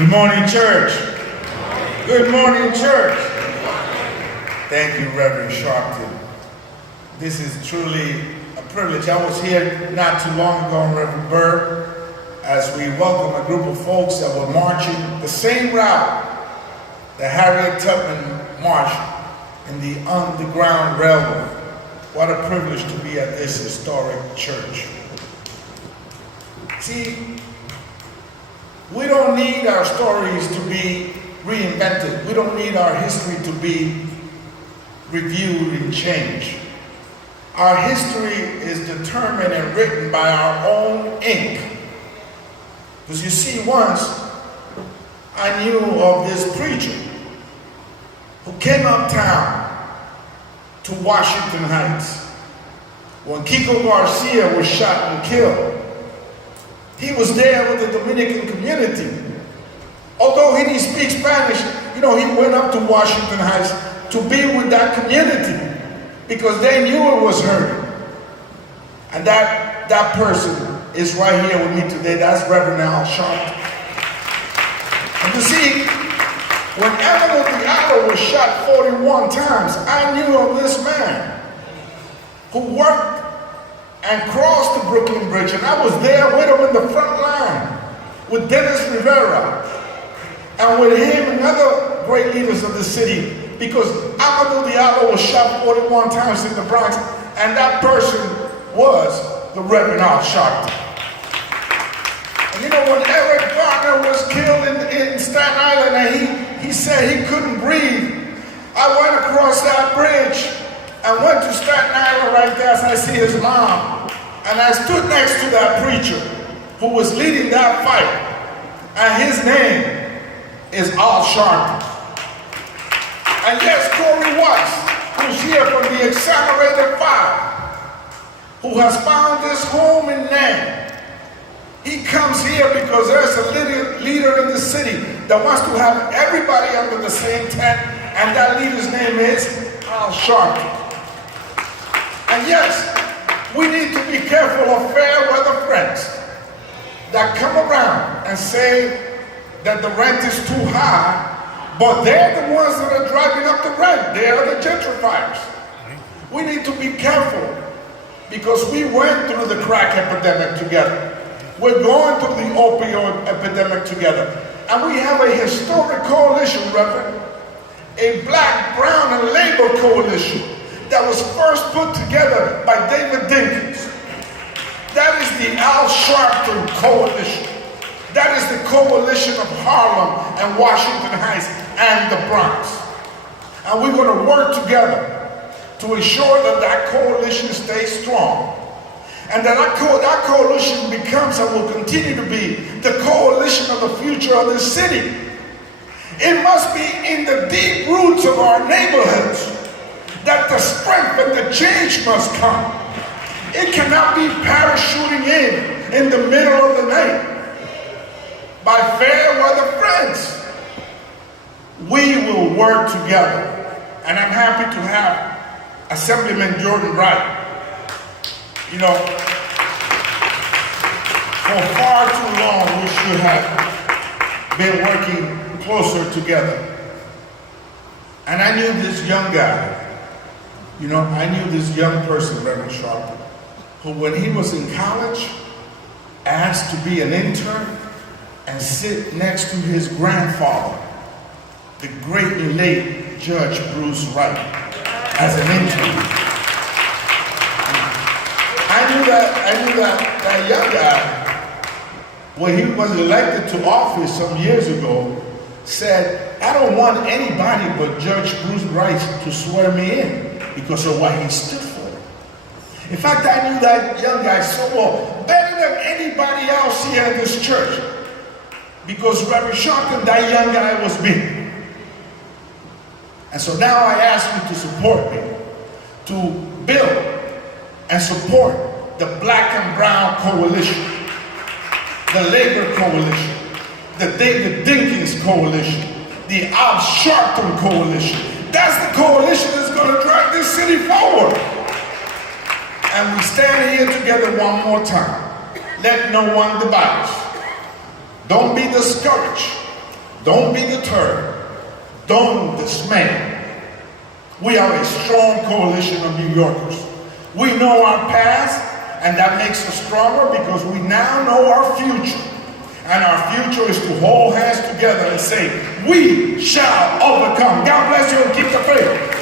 Good morning, church. Good morning, church. Thank you, Reverend Sharpton. This is truly a privilege. I was here not too long ago, Reverend Burr, as we welcome a group of folks that were marching the same route that Harriet Tubman marched in the Underground Railroad. What a privilege to be at this historic church. See, we don't need our stories to be reinvented. We don't need our history to be reviewed and changed. Our history is determined and written by our own ink. Because you see, once I knew of this preacher who came uptown to Washington Heights when Kiko Garcia was shot and killed. He was there with the Dominican community. Although he didn't speak Spanish, he went up to Washington Heights to be with that community because they knew it was hurting. And that person is right here with me today. That's Reverend Al Sharpton. And you see, when Adriano Espaillat was shot 41 times, I knew of this man who worked and crossed the Brooklyn Bridge, and I was there with him in the front line with Dennis Rivera and with him and other great leaders of the city, because Amadou Diallo was shot 41 times in the Bronx, and that person was the Reverend Al Sharpton. And when Eric Garner was killed in Staten Island and he said he couldn't breathe, I went across that bridge and went to Staten Island right there, and I see his mom. And I stood next to that preacher who was leading that fight. And his name is Al Sharpton. And yes, Corey Watts, who's here from the Accelerated Fire, who has found this home in Nam. He comes here because there's a leader in the city that wants to have everybody under the same tent, and that leader's name is Al Sharpton. And yes, we need to be careful of fair weather friends that come around and say that the rent is too high, but they're the ones that are driving up the rent. They are the gentrifiers. We need to be careful because we went through the crack epidemic together. We're going through the opioid epidemic together. And we have a historic coalition, Reverend, a black, brown, and labor coalition that was first put together by David Dinkins. That is the Al Sharpton Coalition. That is the coalition of Harlem and Washington Heights and the Bronx. And we're going to work together to ensure that that coalition stays strong. And that coalition becomes and will continue to be the coalition of the future of this city. It must be in the deep roots of our neighborhoods that the strength and the change must come. It cannot be parachuting in the middle of the night by fair weather friends. We will work together. And I'm happy to have Assemblyman Jordan Wright. For far too long we should have been working closer together. And I knew this young guy. I knew this young person, Reverend Sharpton, who when he was in college, asked to be an intern and sit next to his grandfather, the great and late Judge Bruce Wright, as an intern. I knew that young guy, when he was elected to office some years ago, said, I don't want anybody but Judge Bruce Wright to swear me in, because of what he stood for. In fact, I knew that young guy so well, better than anybody else here in this church, because Reverend Sharpton, that young guy was me. And so now I ask you to support me, to build and support the Black and Brown Coalition, the Labor Coalition, the David Dinkins Coalition, the Al Sharpton Coalition. That's the coalition that's going to drive this city forward. And we stand here together one more time. Let no one divide us. Don't be discouraged. Don't be deterred. Don't dismay. We are a strong coalition of New Yorkers. We know our past, and that makes us stronger because we now know our future. And our future is to hold hands together and say, we shall overcome. God bless you and keep the faith.